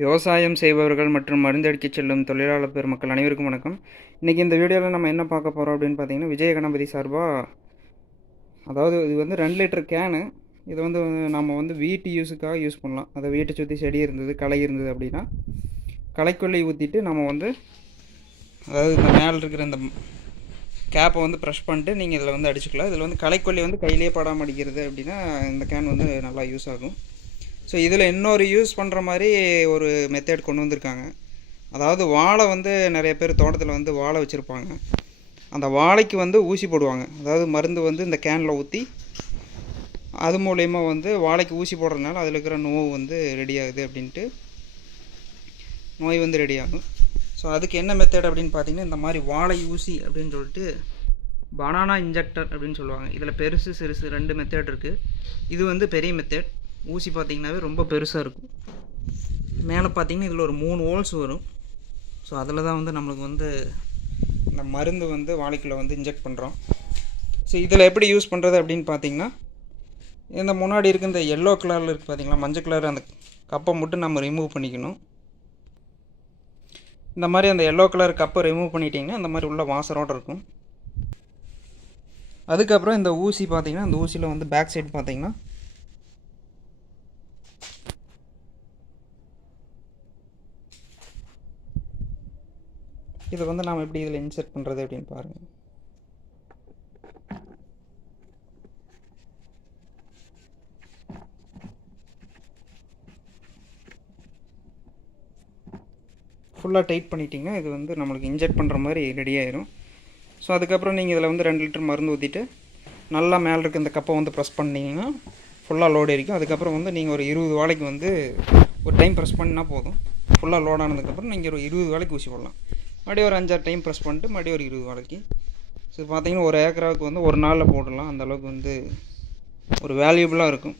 விவசாயம் செய்பவர்கள் மற்றும் மருந்தடிக்கச் செல்லும் தொழிலாளர் பெருமக்கள் அனைவருக்கும் வணக்கம். இன்றைக்கி இந்த வீடியோவில் நம்ம என்ன பார்க்க போகிறோம் அப்படின்னு பார்த்தீங்கன்னா விஜய கணபதி சார்பாக அதாவது இது வந்து ரெண்டு லிட்டர் கேனு இது வந்து நம்ம வந்து வீட்டு யூஸுக்காக யூஸ் பண்ணலாம். அதை வீட்டை சுற்றி செடி இருந்தது களை இருந்தது அப்படின்னா களைக்கொல்லி ஊற்றிட்டு நம்ம வந்து அதாவது இந்த மேலே இருக்கிற இந்த கேப்பை வந்து ப்ரெஷ் பண்ணிட்டு நீங்கள் இதில் வந்து அடிச்சுக்கலாம். இதில் வந்து களைக்கொல்லி வந்து கையிலே படாமல் அடிக்கிறது அப்படின்னா இந்த கேன் வந்து நல்லா யூஸ் ஆகும். ஸோ இதில் இன்னொரு யூஸ் பண்ணுற மாதிரி ஒரு மெத்தேட் கொண்டு வந்திருக்காங்க. அதாவது வாழை வந்து நிறைய பேர் தோட்டத்தில் வந்து வாழை வச்சுருப்பாங்க. அந்த வாழைக்கு வந்து ஊசி போடுவாங்க. அதாவது மருந்து வந்து இந்த கேனில் ஊற்றி அது மூலயமா வந்து வாழைக்கு ஊசி போடுறதுனால அதில் இருக்கிற நோவு வந்து ரெடி ஆகுது அப்படின்ட்டு நோய் வந்து ரெடி ஆகும். ஸோ அதுக்கு என்ன மெத்தட் அப்படின்னு பார்த்தீங்கன்னா இந்த மாதிரி வாழை ஊசி அப்படின்னு சொல்லிட்டு பனானா இன்ஜெக்டர் அப்படின்னு சொல்லுவாங்க. இதில் பெருசு சிறுசு ரெண்டு மெத்தட் இருக்குது இது வந்து பெரிய மெத்தட் ஊசி பார்த்தீங்கன்னாவே ரொம்ப பெருசாக இருக்கும். மேலே பார்த்தீங்கன்னா இதில் ஒரு மூணு ஹோல்ஸ் வரும். ஸோ அதில் தான் வந்து நம்மளுக்கு வந்து இந்த மருந்து வந்து வாழைக்குள்ள வந்து இன்ஜெக்ட் பண்ணுறோம் ஸோ இதில் எப்படி யூஸ் பண்ணுறது அப்படின்னு பார்த்தீங்கன்னா இந்த முன்னாடி இருக்க இந்த எல்லோ கலரில் இருக்குது பார்த்தீங்களா மஞ்சள் கலர் அந்த கப்பை மட்டும் நம்ம ரிமூவ் பண்ணிக்கணும். இந்த மாதிரி அந்த எல்லோ கலர் கப்பை ரிமூவ் பண்ணிட்டிங்கன்னா அந்த மாதிரி உள்ள வாசரோடு இருக்கும். அதுக்கப்புறம் இந்த ஊசி பார்த்தீங்கன்னா அந்த ஊசியில் வந்து பேக் சைடு பார்த்திங்கன்னா இதை வந்து நாம் எப்படி இதில் இன்சர்ட் பண்ணுறது அப்படின்னு பாருங்கள் ஃபுல்லாக டைட் பண்ணிட்டீங்கன்னா இது வந்து நம்மளுக்கு இன்ஜெக்ட் பண்ணுற மாதிரி ரெடி ஆயிரும். ஸோ அதுக்கப்புறம் நீங்கள் இதில் வந்து ரெண்டு லிட்டர் மருந்து ஊற்றிட்டு நல்லா மேலே இருக்க இந்த கப்பை வந்து ப்ரெஸ் பண்ணிங்கன்னா ஃபுல்லாக லோடு இருக்கும் அதுக்கப்புறம் வந்து நீங்கள் ஒரு இருபது வாழைக்கு வந்து ஒரு டைம் ப்ரெஸ் பண்ணால் போதும். ஃபுல்லாக லோட் ஆனதுக்கப்புறம் நீங்கள் ஒரு இருபது வாழைக்கு ஊசி போடலாம். மறுபடியும் ஒரு அஞ்சாறு டைம் ப்ரெஸ் பண்ணிட்டு மறுபடியும் ஒரு இருபது வரைக்கும். ஸோ பார்த்தீங்கன்னா ஒரு ஏக்கராவுக்கு வந்து ஒரு நாளில் போடலாம் அந்த அளவுக்கு வந்து ஒரு வேல்யூபுளாக இருக்கும்.